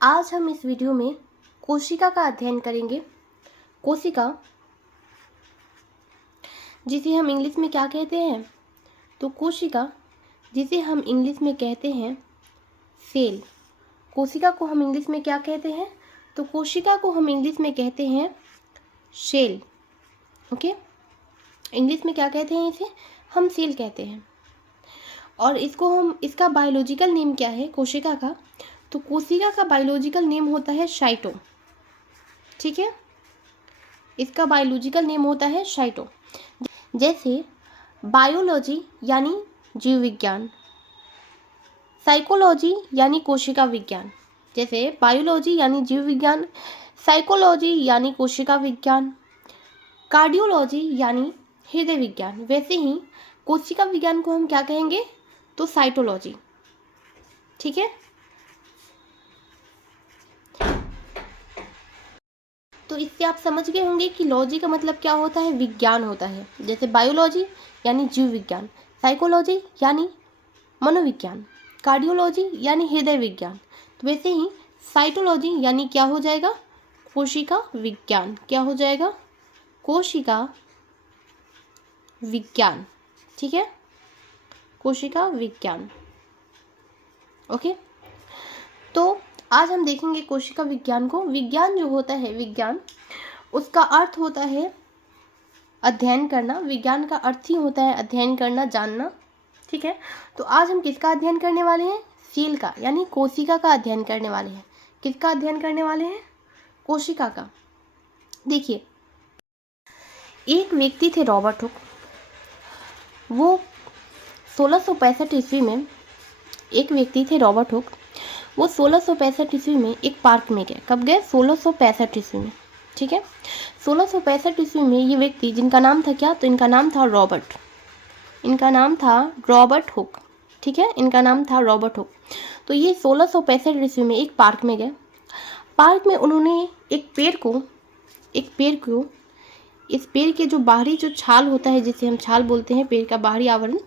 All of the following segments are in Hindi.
आज हम इस वीडियो में कोशिका का अध्ययन करेंगे। कोशिका, जिसे हम इंग्लिश में क्या कहते हैं? तो कोशिका, जिसे हम इंग्लिश में कहते हैं सेल। कोशिका को हम इंग्लिश में क्या कहते हैं? तो कोशिका को हम इंग्लिश में कहते हैं सेल। ओके, इंग्लिश में क्या कहते हैं? इसे हम सेल कहते हैं। और इसका बायोलॉजिकल नेम क्या है कोशिका का? तो कोशिका का बायोलॉजिकल नेम होता है साइटो। ठीक है, इसका बायोलॉजिकल नेम होता है साइटो। जैसे बायोलॉजी यानी जीव विज्ञान, साइकोलॉजी यानी कोशिका विज्ञान। जैसे बायोलॉजी यानी जीव विज्ञान, साइकोलॉजी यानी कोशिका विज्ञान, कार्डियोलॉजी यानी हृदय विज्ञान। वैसे ही कोशिका विज्ञान को हम क्या कहेंगे? तो साइटोलॉजी। ठीक है, तो इससे आप समझ गए होंगे कि लॉजी का मतलब क्या होता है? विज्ञान होता है। जैसे बायोलॉजी यानी जीव विज्ञान, साइकोलॉजी यानी मनोविज्ञान, कार्डियोलॉजी यानी हृदय विज्ञान। तो वैसे ही साइटोलॉजी यानी क्या हो जाएगा? कोशिका विज्ञान। क्या हो जाएगा? कोशिका विज्ञान। ठीक है, कोशिका विज्ञान। ओके, तो आज हम देखेंगे कोशिका विज्ञान को। विज्ञान जो होता है, विज्ञान, उसका अर्थ होता है अध्ययन करना। विज्ञान का अर्थ ही होता है अध्ययन करना, जानना। ठीक है, तो आज हम किसका अध्ययन करने वाले हैं? सेल का, यानी कोशिका का अध्ययन करने वाले हैं। किसका अध्ययन करने वाले हैं? कोशिका का। देखिए, एक व्यक्ति थे रॉबर्ट हुक। वो 1665 ईस्वी में एक व्यक्ति थे रॉबर्ट हुक। वो 1665 ईस्वी में एक पार्क में गए। कब गए? 1665 ईस्वी में। ठीक है, 1665 ईस्वी में ये व्यक्ति, जिनका नाम था क्या? तो इनका नाम था रॉबर्ट। इनका नाम था रॉबर्ट हुक। ठीक है, इनका नाम था रॉबर्ट हुक। तो ये 1665 ईस्वी में एक पार्क में गए। पार्क में उन्होंने एक पेड़ को इस पेड़ के जो बाहरी जो छाल होता है, जिसे हम छाल बोलते हैं, पेड़ का बाहरी आवरण,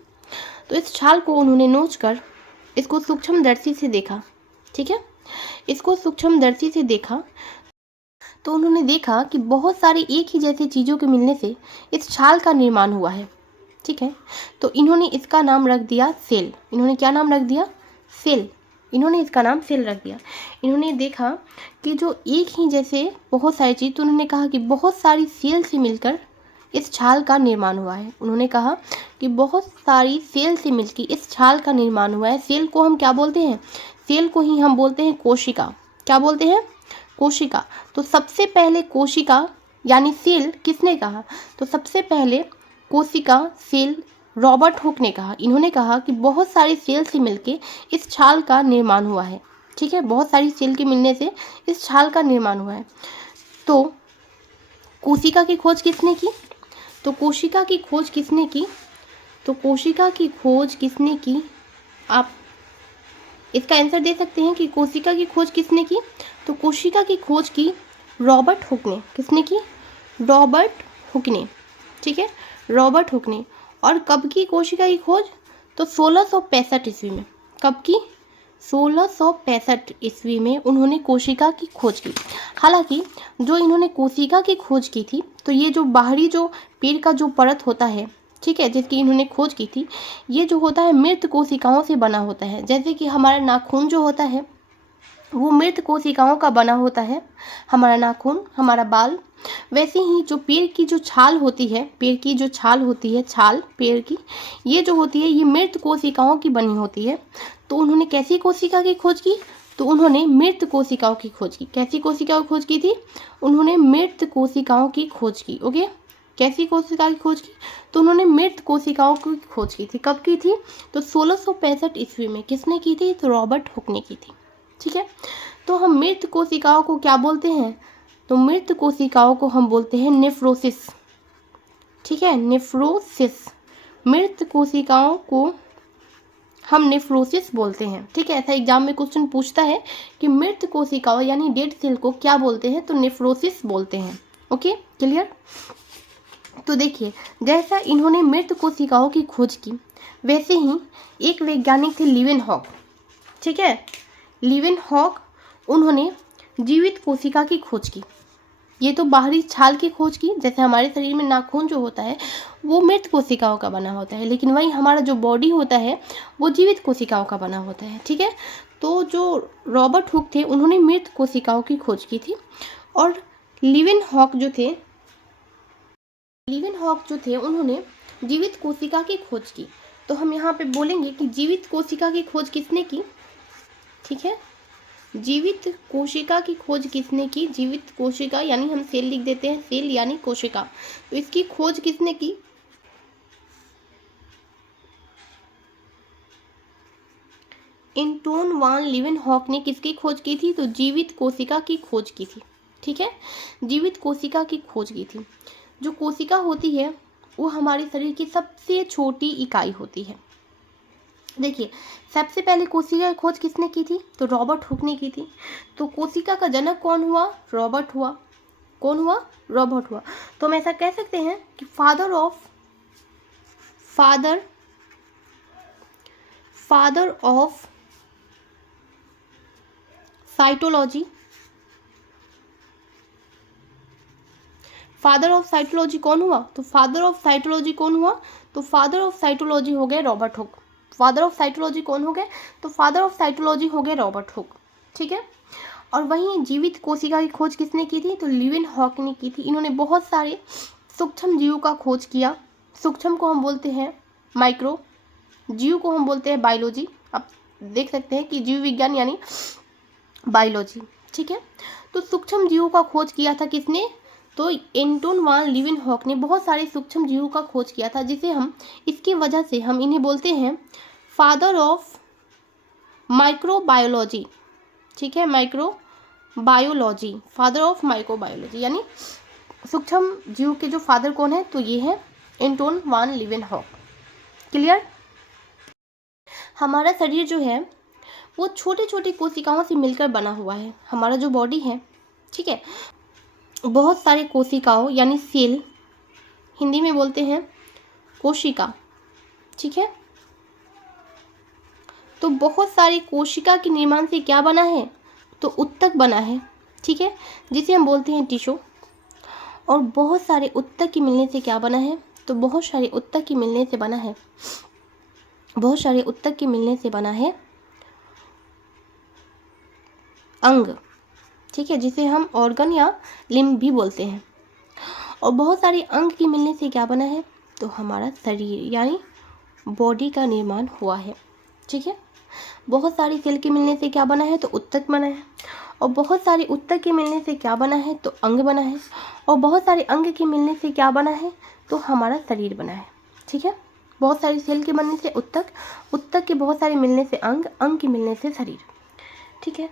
तो इस छाल को उन्होंने नोचकर इसको सूक्ष्मदर्शी से देखा। ठीक है, इसको सूक्ष्मदर्शी से देखा तो उन्होंने देखा कि बहुत सारी एक ही जैसे चीज़ों के मिलने से इस छाल का निर्माण हुआ है। ठीक है, तो इन्होंने इसका नाम रख दिया सेल। इन्होंने क्या नाम रख दिया? सेल। इन्होंने इसका नाम सेल रख दिया। इन्होंने देखा कि जो एक ही जैसे बहुत सारी चीज़, तो उन्होंने कहा कि बहुत सारी सेल से मिलकर इस छाल का निर्माण हुआ है। उन्होंने कहा कि बहुत सारी सेल से मिलकर इस छाल का निर्माण हुआ है। सेल को हम क्या बोलते हैं? सेल को ही हम बोलते हैं कोशिका। क्या बोलते हैं? कोशिका। तो सबसे पहले कोशिका यानी सेल किसने कहा? तो सबसे पहले कोशिका सेल रॉबर्ट हुक ने कहा। इन्होंने कहा कि बहुत सारी सेल से मिलके इस छाल का निर्माण हुआ है। ठीक है, बहुत सारी सेल के मिलने से इस छाल का निर्माण हुआ है। तो कोशिका की खोज किसने की? तो कोशिका की खोज किसने की? तो कोशिका की खोज किसने की? आप इसका आंसर दे सकते हैं कि कोशिका की खोज किसने की? तो कोशिका की खोज की रॉबर्ट हुक ने। किसने की? रॉबर्ट हुक ने। ठीक है, रॉबर्ट हुक ने। और कब की कोशिका की खोज? तो 1665 ईस्वी में। कब की? 1665 ईस्वी में उन्होंने कोशिका की खोज की। हालांकि जो इन्होंने कोशिका की खोज की थी, तो ये जो बाहरी जो पेड़ का जो परत होता है, ठीक है, जिसकी इन्होंने खोज की थी, ये जो होता है मृत कोशिकाओं से बना होता है। जैसे कि हमारा नाखून जो होता है वो मृत कोशिकाओं का बना होता है, हमारा नाखून, हमारा बाल। वैसे ही जो पेड़ की जो छाल होती है, पेड़ की जो छाल होती है, छाल पेड़ की, ये जो होती है ये मृत कोशिकाओं की बनी होती है। तो उन्होंने कैसी कोशिका की खोज की? तो उन्होंने मृत कोशिकाओं की खोज की। कैसी कोशिकाओं की खोज की थी? उन्होंने मृत कोशिकाओं की खोज की। ओके, कैसी कोशिका की खोज की? तो उन्होंने मृत कोशिकाओं की खोज की थी। कब की थी? तो 1665 ईस्वी में। किसने की थी? तो रॉबर्ट हुक ने की थी। ठीक है, तो हम मृत कोशिकाओं को क्या बोलते हैं? तो मृत कोशिकाओं को हम बोलते हैं नेफ्रोसिस। ठीक है, नेफ्रोसिस। मृत कोशिकाओं को हम नेफ्रोसिस बोलते हैं। ठीक है, ऐसा एग्जाम में क्वेश्चन पूछता है कि मृत कोशिकाओं यानी डेड सेल को क्या बोलते हैं? तो नेफ्रोसिस बोलते हैं। Okay, clear? तो देखिए, जैसा इन्होंने मृत कोशिकाओं की खोज की, वैसे ही एक वैज्ञानिक थे लीवेनहॉक। ठीक है, लीवेनहॉक उन्होंने जीवित कोशिका की खोज की। ये तो बाहरी छाल की खोज की, जैसे हमारे शरीर में नाखून जो होता है वो मृत कोशिकाओं का बना होता है, लेकिन वही हमारा जो बॉडी होता है वो जीवित कोशिकाओं का बना होता है। ठीक है, तो जो रॉबर्ट हुक थे उन्होंने मृत कोशिकाओं की खोज की थी, और लीवेनहॉक जो थे उन्होंने जीवित कोशिका की खोज की। तो हम यहाँ पे बोलेंगे कि जीवित कोशिका की खोज किसने की। ठीक है, जीवित कोशिका की खोज किसने की। जीवित कोशिका यानी हम सेल लिख देते हैं, सेल यानी कोशिका, तो इसकी खोज किसने की। एंटोन वान लीवेनहॉक ने किसकी खोज की थी, तो जीवित कोशिका की खोज की थी। ठीक है, जीवित कोशिका की खोज की थी। जो कोशिका होती है वो हमारे शरीर की सबसे छोटी इकाई होती है। देखिए, सबसे पहले कोशिका की खोज किसने की थी, तो रॉबर्ट हुक ने की थी। तो कोशिका का जनक कौन हुआ, रॉबर्ट हुआ। कौन हुआ, रॉबर्ट हुआ। तो हम ऐसा कह सकते हैं कि father of cytology, father of cytology कौन हुआ, तो फादर ऑफ साइटोलॉजी कौन हुआ, तो फादर ऑफ साइटोलॉजी हो गए Robert Hooke. Father of cytology कौन हो गए, तो फादर ऑफ साइटोलॉजी हो गए रॉबर्ट हुक। ठीक है, और वहीं जीवित कोशिका की खोज किसने की थी, तो लीवेनहॉक ने की थी। इन्होंने बहुत सारे सूक्ष्म जीवों का खोज किया। सूक्ष्म को हम बोलते हैं माइक्रो, जीव को हम बोलते हैं बायोलॉजी। आप देख सकते हैं कि जीव विज्ञान यानी बायोलॉजी। ठीक है, तो सूक्ष्म जीवों का खोज किया था किसने, तो एंटोन वान लीवेनहॉक ने बहुत सारे सूक्ष्म जीवों का खोज किया था, जिसे हम इसकी वजह से हम इन्हें बोलते हैं फादर ऑफ माइक्रोबायोलॉजी। ठीक है, माइक्रोबायोलॉजी, फादर ऑफ माइक्रोबायोलॉजी, यानी सूक्ष्म जीव के जो फादर कौन है, तो ये है एंटोन वान लीवेनहॉक। क्लियर। हमारा शरीर जो है वो छोटी छोटी कोशिकाओं से मिलकर बना हुआ है। हमारा जो बॉडी है, ठीक है, बहुत सारे कोशिकाओं यानी सेल, हिंदी में बोलते हैं कोशिका। ठीक है, तो बहुत सारी कोशिका के निर्माण से क्या बना है, तो उत्तक बना है। ठीक है, जिसे हम बोलते हैं टिश्यू। और बहुत सारे उत्तक के मिलने से क्या बना है, तो बहुत सारे उत्तक के मिलने से बना है, बहुत सारे उत्तक के मिलने से बना है अंग। ठीक है, जिसे हम ऑर्गन या लिम्ब भी बोलते हैं। और बहुत सारे अंग के मिलने से क्या बना है, तो हमारा शरीर यानी बॉडी का निर्माण हुआ है। ठीक है, बहुत सारी सेल के मिलने से क्या बना है, तो उत्तक बना है। और बहुत सारे उत्तक के मिलने से क्या बना है, तो अंग बना है। और बहुत सारे अंग के मिलने से क्या बना है, तो हमारा शरीर बना है। ठीक है, बहुत सारी सेल के बनने से उत्तक, उत्तक के बहुत सारे मिलने से अंग, अंग के मिलने से शरीर। ठीक है,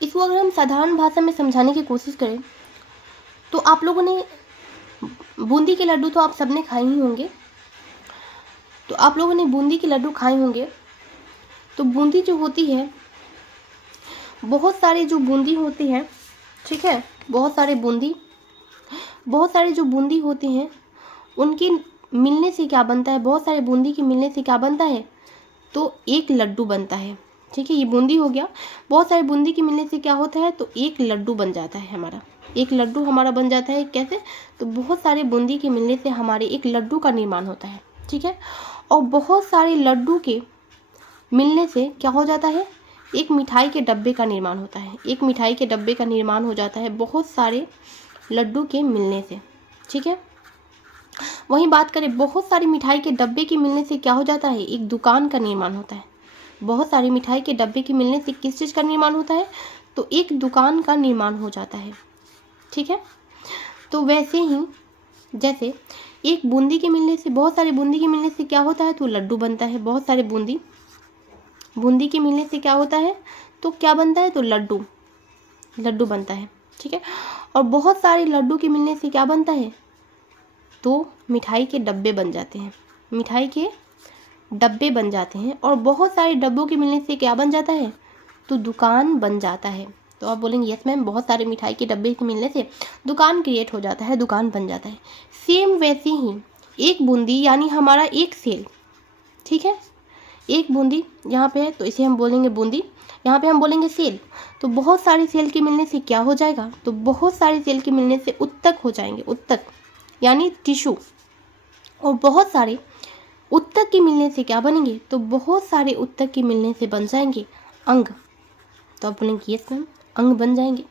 इसको अगर हम साधारण भाषा में समझाने की कोशिश करें तो आप लोगों ने बूंदी के लड्डू तो आप सबने खाए ही होंगे। तो आप लोगों ने बूंदी के लड्डू खाए होंगे। तो बूंदी जो होती है, बहुत सारे जो बूंदी होती है, ठीक है, बहुत सारे जो बूंदी होती हैं उनके मिलने से क्या बनता है, बहुत सारे बूंदी के मिलने से क्या बनता है, तो एक लड्डू बनता है। ठीक है, ये बूंदी हो गया। बहुत सारे बूंदी के मिलने से क्या होता है, तो एक लड्डू बन जाता है हमारा। एक लड्डू हमारा बन जाता है। कैसे, तो बहुत सारे बूंदी के मिलने से हमारे एक लड्डू का निर्माण होता है। ठीक है, और बहुत सारे लड्डू के मिलने से क्या हो जाता है, एक मिठाई के डब्बे का निर्माण होता है। एक मिठाई के डब्बे का निर्माण हो जाता है बहुत सारे लड्डू के मिलने से। ठीक है, वहीं बात करें बहुत सारी मिठाई के डब्बे के मिलने से क्या हो जाता है, एक दुकान का निर्माण होता है। बहुत सारी मिठाई के डब्बे के मिलने से किस चीज़ का निर्माण होता है, तो एक दुकान का निर्माण हो जाता है। ठीक है, तो वैसे ही जैसे एक बूंदी के मिलने से, बहुत सारे बूंदी के मिलने से क्या होता है, तो लड्डू बनता है। बहुत सारे बूंदी के मिलने से क्या होता है, तो क्या बनता है, तो लड्डू बनता है। ठीक है, और बहुत सारे लड्डू के मिलने से क्या बनता है, तो मिठाई के डब्बे बन जाते हैं। मिठाई के डब्बे बन जाते हैं। और बहुत सारे डब्बों के मिलने से क्या बन जाता है, तो दुकान बन जाता है। तो आप बोलेंगे यस मैम, बहुत सारे मिठाई के डब्बे के मिलने से दुकान क्रिएट हो जाता है, दुकान बन जाता है। सेम वैसे ही एक बूंदी यानी हमारा एक सेल, ठीक है, एक बूंदी यहाँ पे है तो इसे हम बोलेंगे बूंदी, यहाँ पे हम बोलेंगे सेल। तो बहुत सारी सेल के मिलने से क्या हो जाएगा, तो बहुत सारी सेल के मिलने से उत्तक हो जाएंगे, उत्तक यानी टिश्यू। और बहुत सारे उत्तक के मिलने से क्या बनेंगे, तो बहुत सारे उत्तक के मिलने से बन जाएंगे अंग। तो आप बोलेंगे यस मैम, अंग बन जाएंगे।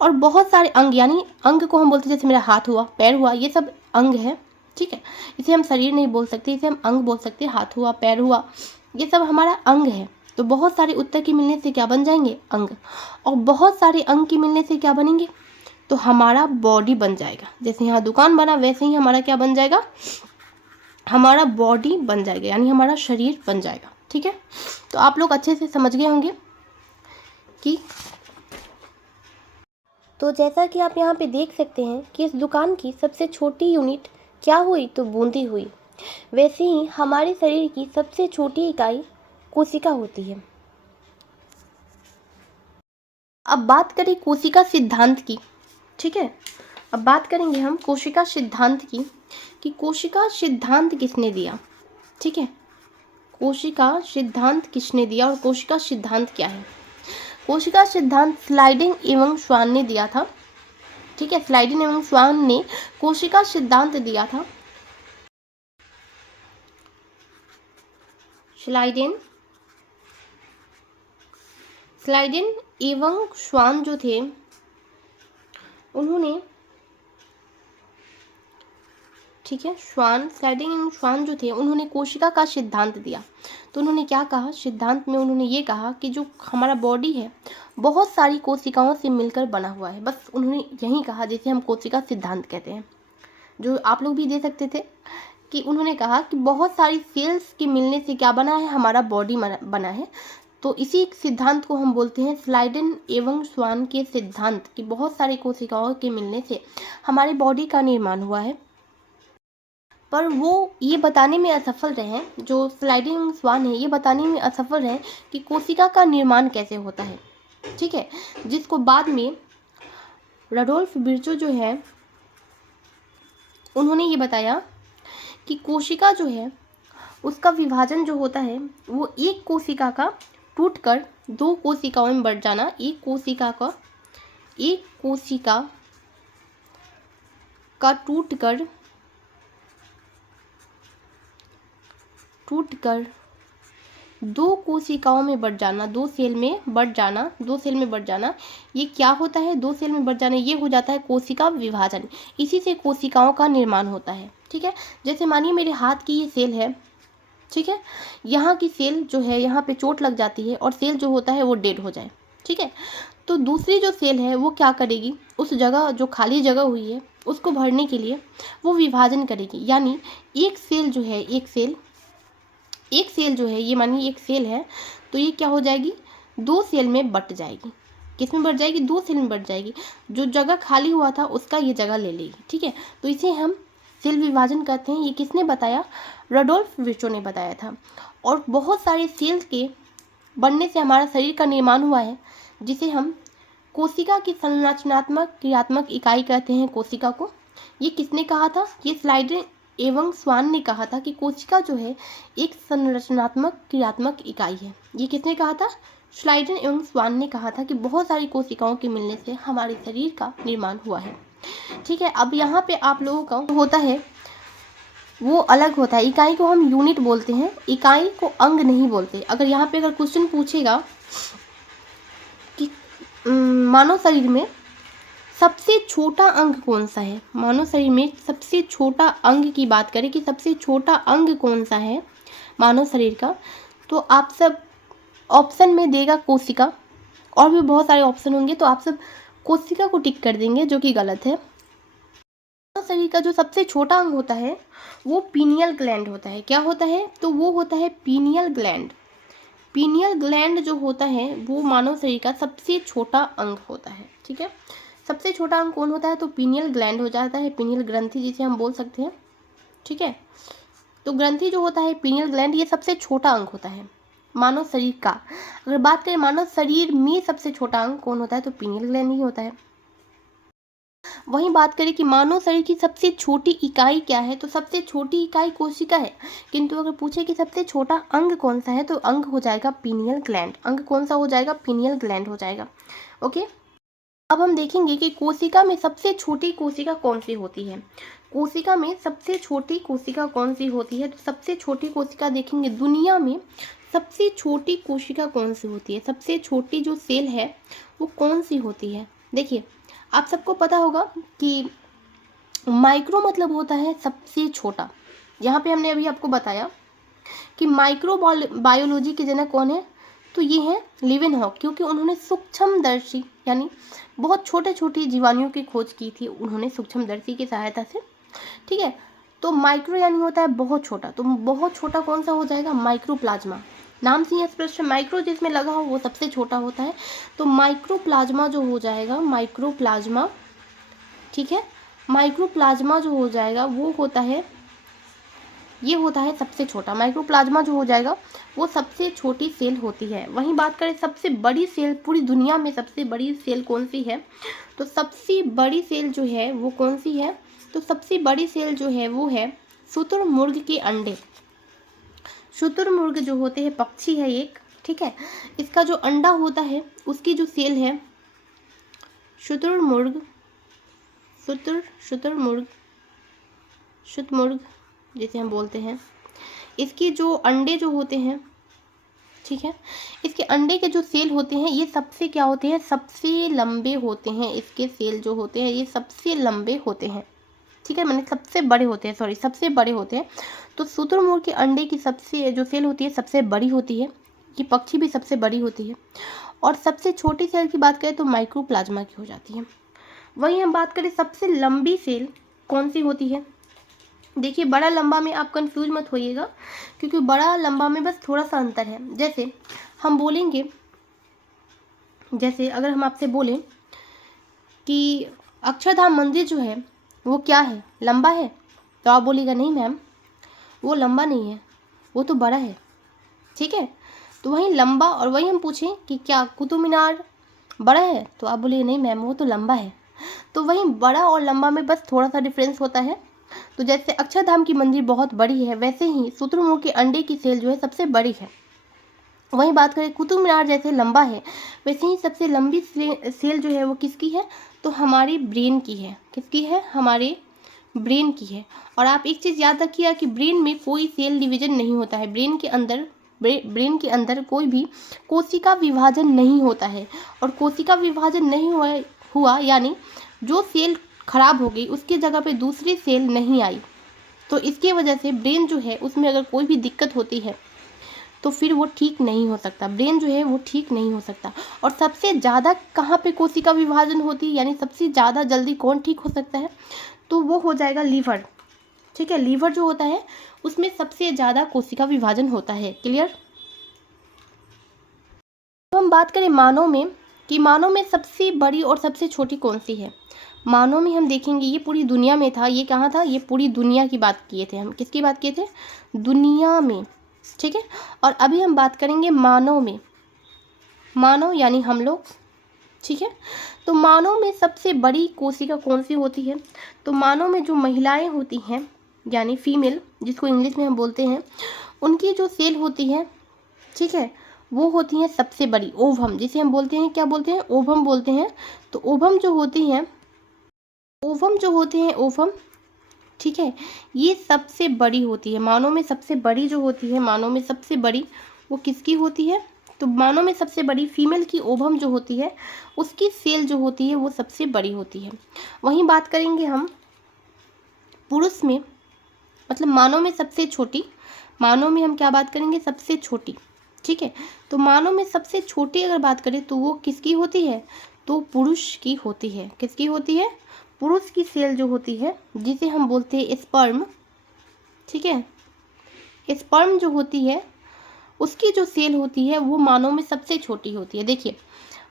और बहुत सारे अंग, यानी अंग को हम बोलते हैं जैसे मेरा हाथ हुआ, पैर हुआ, ये सब अंग है, ठीक है। इसे हम शरीर नहीं बोल सकते, इसे हम अंग बोल सकते हैं। हाथ हुआ, पैर हुआ, ये सब हमारा अंग है। तो बहुत सारे उत्तक के मिलने से क्या बन जाएंगे, अंग। और बहुत सारे अंग के मिलने से क्या बनेंगे, तो हमारा बॉडी बन जाएगा। जैसे यहाँ दुकान बना वैसे ही हमारा क्या बन जाएगा, हमारा बॉडी बन जाएगा, यानी हमारा शरीर बन जाएगा, ठीक है। तो आप लोग अच्छे से समझ गए होंगे कि तो जैसा कि आप यहाँ पे देख सकते हैं कि इस दुकान की सबसे छोटी यूनिट क्या हुई, तो बूंदी हुई। वैसे ही हमारे शरीर की सबसे छोटी इकाई कोशिका होती है। अब बात करें कोशिका सिद्धांत की, ठीक है। अब बात करेंगे हम कोशिका सिद्धांत की कि कोशिका सिद्धांत किसने दिया, ठीक है। कोशिका सिद्धांत किसने दिया और कोशिका सिद्धांत क्या है। कोशिका सिद्धांत स्लाइडिंग एवं स्वान ने दिया था, ठीक है। स्लाइडिंग एवं स्वान ने कोशिका सिद्धांत दिया था। स्लाइडेन एवं स्वान जो थे उन्होंने, ठीक है, स्लाइडिंग एवं स्वान जो थे उन्होंने कोशिका का सिद्धांत दिया। तो उन्होंने क्या कहा, सिद्धांत में उन्होंने ये कहा कि जो हमारा बॉडी है बहुत सारी कोशिकाओं से मिलकर बना हुआ है। बस उन्होंने यही कहा जिसे हम कोशिका सिद्धांत कहते हैं, जो आप लोग भी दे सकते थे कि उन्होंने कहा कि बहुत सारी सेल्स के मिलने से क्या बना है, हमारा बॉडी बना है। तो इसी सिद्धांत को हम बोलते हैं स्लाइडेन एवं स्वान के सिद्धांत, कि बहुत सारी कोशिकाओं के मिलने से हमारी बॉडी का निर्माण हुआ है। पर वो ये बताने में असफल रहे, जो स्लाइडेन एवं स्वान है ये बताने में असफल रहे कि कोशिका का निर्माण कैसे होता है, ठीक है। जिसको बाद में रडोल्फ विर्चो जो है उन्होंने ये बताया कि कोशिका जो है उसका विभाजन जो होता है वो एक कोशिका का टूटकर दो कोशिकाओं में बढ़ जाना, एक कोशिका का टूटकर दो कोशिकाओं में बढ़ जाना, दो सेल में बढ़ जाना। ये क्या होता है, दो सेल में बढ़ जाना, ये हो जाता है कोशिका विभाजन। इसी से कोशिकाओं का निर्माण होता है, ठीक है। जैसे मानिए मेरे हाथ की ये सेल है, ठीक है। यहाँ की सेल जो है यहाँ पे चोट लग जाती है और सेल जो होता है वो डेड हो जाए, ठीक है। तो दूसरी जो सेल है वो क्या करेगी, उस जगह जो खाली जगह हुई है उसको भरने के लिए वो विभाजन करेगी। यानी एक सेल जो है, एक सेल जो है, ये मानिए एक सेल है, तो ये क्या हो जाएगी, दो सेल में बट जाएगी। किस में बढ़ जाएगी, दो सेल में बढ़ जाएगी। जो जगह खाली हुआ था उसका ये जगह ले लेगी, ठीक है। तो इसे हम सेल विभाजन कहते हैं। ये किसने बताया, रडोल्फ विर्चो ने बताया था। और बहुत सारे सेल्स के बनने से हमारा शरीर का निर्माण हुआ है, जिसे हम कोशिका की संरचनात्मक क्रियात्मक इकाई कहते हैं कोशिका को। ये किसने कहा था, ये स्लाइडेन एवं स्वान ने कहा था कि कोशिका जो है एक संरचनात्मक क्रियात्मक इकाई है। ये किसने कहा था, स्लाइडेन एवं स्वान ने कहा था कि बहुत सारी कोशिकाओं के मिलने से हमारे शरीर का निर्माण हुआ है, ठीक है। अब यहाँ पे आप लोगों का होता है वो अलग होता है। इकाई को हम यूनिट बोलते हैं, इकाई को अंग नहीं बोलते। अगर यहाँ पे अगर क्वेश्चन पूछेगा कि मानव शरीर में सबसे छोटा अंग कौन सा है, मानव शरीर में सबसे छोटा अंग की बात करें कि सबसे छोटा अंग कौन सा है मानव शरीर का, तो आप सब ऑप्शन में देगा कोशिका, और भी बहुत सारे ऑप्शन होंगे, तो आप सब कोशिका को टिक कर देंगे, जो कि गलत है। मानव शरीर का जो सबसे छोटा अंग होता है वो पीनियल ग्लैंड होता है। क्या होता है, तो वो होता है पीनियल ग्लैंड। पीनियल ग्लैंड जो होता है वो मानव शरीर का सबसे छोटा अंग होता है, ठीक है। सबसे छोटा अंग कौन होता है, तो पीनियल ग्लैंड हो जाता है, पीनियल ग्रंथि जिसे हम बोल सकते हैं, ठीक है। तो ग्रंथि जो होता है पीनियल ग्लैंड, ये सबसे छोटा अंग होता है मानव शरीर का। अगर बात करें मानव शरीर में सबसे छोटा अंग कौन होता है, तो पीनियल ग्लैंड ही होता है। वहीं बात करें कि मानव शरीर की सबसे छोटी इकाई क्या है, तो सबसे छोटी इकाई कोशिका है। किंतु अगर पूछे कि सबसे छोटा अंग कौन सा है, तो अंग हो जाएगा पीनियल ग्लैंड। अंग कौन सा हो जाएगा? पीनियल ग्लैंड हो जाएगा। ओके, अब हम देखेंगे कि कोशिका में सबसे छोटी कोशिका कौन सी होती है। कोशिका में सबसे छोटी कोशिका कौन सी होती है, तो सबसे छोटी कोशिका देखेंगे दुनिया में सबसे छोटी कोशिका कौन सी होती है, सबसे छोटी जो सेल है वो कौन सी होती है। देखिए, आप सबको पता होगा कि माइक्रो मतलब होता है सबसे छोटा। यहाँ पे हमने अभी आपको बताया कि माइक्रो बायोलॉजी के जनक कौन है, तो ये हैं लीवेनहॉक, क्योंकि उन्होंने सूक्ष्मदर्शी यानी बहुत छोटे छोटे जीवाणुओं की खोज की थी उन्होंने सूक्ष्मदर्शी की सहायता से। ठीक है, तो माइक्रो यानी होता है बहुत छोटा, तो बहुत छोटा कौन सा हो जाएगा? माइक्रोप्लाज्मा। नाम से ही स्पष्ट, माइक्रो जिसमें लगा हो वो सबसे छोटा होता है, तो माइक्रोप्लाज्मा जो हो जाएगा, माइक्रोप्लाज्मा, ठीक है, माइक्रोप्लाज्मा जो हो जाएगा वो होता है, ये होता है सबसे छोटा। माइक्रोप्लाज्मा जो हो जाएगा वो सबसे छोटी सेल होती है। वहीं बात करें सबसे बड़ी सेल, पूरी दुनिया में सबसे बड़ी सेल कौन सी है, तो सबसे बड़ी सेल जो है वो कौन सी है, तो सबसे बड़ी सेल जो है वो है शुतुरमुर्ग के अंडे। शुतुरमुर्ग जो होते हैं पक्षी है एक, ठीक है, इसका जो अंडा होता है उसकी जो सेल है शुतुरमुर्ग, शुतुरमुर्ग जिसे हम बोलते हैं, इसकी जो अंडे जो होते हैं, ठीक है, इसके अंडे के जो सेल होते हैं ये सबसे क्या होते हैं? सबसे लंबे होते हैं। इसके सेल जो होते हैं ये सबसे लंबे होते हैं, ठीक है, मैंने सबसे बड़े होते हैं, सॉरी सबसे बड़े होते हैं। तो शुतुरमुर्ग के अंडे की सबसे जो सेल होती है सबसे बड़ी होती है, ये पक्षी भी सबसे बड़ी होती है। और सबसे छोटी सेल की बात करें तो माइक्रोप्लाज्मा की हो जाती है। वहीं हम बात करें सबसे लंबी सेल कौन सी होती है। देखिए, बड़ा लंबा में आप कंफ्यूज मत होइएगा, क्योंकि बड़ा लंबा में बस थोड़ा सा अंतर है। जैसे हम बोलेंगे, जैसे अगर हम आपसे बोलें कि अक्षरधाम मंदिर जो है वो क्या है, लंबा है, तो आप बोलिएगा नहीं मैम वो लंबा नहीं है, वो तो बड़ा है, ठीक है। तो वहीं लंबा, और वहीं हम पूछें कि क्या कुतुब मीनार बड़ा है, तो आप बोलिए नहीं मैम वो तो लंबा है। तो वहीं बड़ा और लंबा में बस थोड़ा सा डिफरेंस होता है। तो जैसे अक्षरधाम की मंदिर बहुत बड़ी है, वैसे ही शुतुरमुर्ग के अंडे की सेल जो है सबसे बड़ी है। वहीं बात करें कुतुब मीनार जैसे लंबा है, वैसे ही सबसे लंबी सेल जो है वो किसकी है, तो हमारे ब्रेन की है। किसकी है? हमारे ब्रेन की है। और आप एक चीज़ याद रखिए कि ब्रेन में कोई सेल डिवीजन नहीं होता है। ब्रेन के अंदर कोई भी कोशिका विभाजन नहीं होता है। और कोशिका विभाजन नहीं हुआ यानी जो सेल खराब हो गई उसकी जगह पे दूसरी सेल नहीं आई, तो इसकी वजह से ब्रेन जो है उसमें अगर कोई भी दिक्कत होती है तो फिर वो ठीक नहीं हो सकता, ब्रेन जो है वो ठीक नहीं हो सकता। और सबसे ज़्यादा कहाँ पे कोशिका विभाजन होती है, यानी सबसे ज़्यादा जल्दी कौन ठीक हो सकता है, तो वो हो जाएगा लीवर, ठीक है। लीवर जो होता है उसमें सबसे ज़्यादा कोशिका विभाजन होता है। क्लियर। तो हम बात करें मानव में कि मानव में सबसे बड़ी और सबसे छोटी कौन सी है। मानव में हम देखेंगे ये पूरी दुनिया में था, ये कहाँ था, ये पूरी दुनिया की बात किए थे हम। किसकी बात किए थे? दुनिया में, ठीक है। और अभी हम बात करेंगे मानव में, मानव यानी हम लोग, ठीक है। तो मानव में सबसे बड़ी कोशिका कौन सी होती है, तो मानव में जो महिलाएं होती हैं यानी फीमेल, जिसको इंग्लिश में हम बोलते हैं, उनकी जो सेल होती है, ठीक है, वो होती हैं सबसे बड़ी, ओवम, जिसे हम बोलते हैं, क्या बोलते हैं, ओवम बोलते हैं। तो ओवम जो होती हैं, ओवम, ठीक है, ये सबसे बड़ी होती है। मानव में सबसे बड़ी जो होती है, मानव में सबसे बड़ी वो किसकी होती है, तो मानव में सबसे बड़ी फीमेल की ओवम जो होती है उसकी सेल जो होती है वो सबसे बड़ी होती है। वहीं बात करेंगे हम पुरुष में, मतलब मानव में सबसे छोटी, मानव में हम क्या बात करेंगे, सबसे छोटी, ठीक है। तो मानव में सबसे छोटी अगर बात करें तो वो किसकी होती है, तो पुरुष की होती है। किसकी होती है? पुरुष की सेल जो होती है, जिसे हम बोलते हैं स्पर्म, ठीक है, स्पर्म जो होती है उसकी जो सेल होती है वो मानव में सबसे छोटी होती है। देखिए,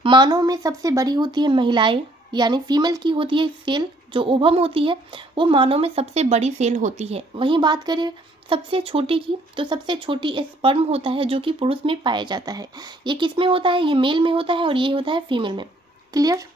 मानव में सबसे बड़ी होती है महिलाएं यानी फीमेल की होती है सेल, जो ओवम होती है वो मानव में सबसे बड़ी सेल होती है। वहीं बात करें सबसे छोटी की, तो सबसे छोटी स्पर्म होता है जो कि पुरुष में पाया जाता है। ये किस में होता है, ये मेल में होता है और ये होता है फीमेल में। क्लियर।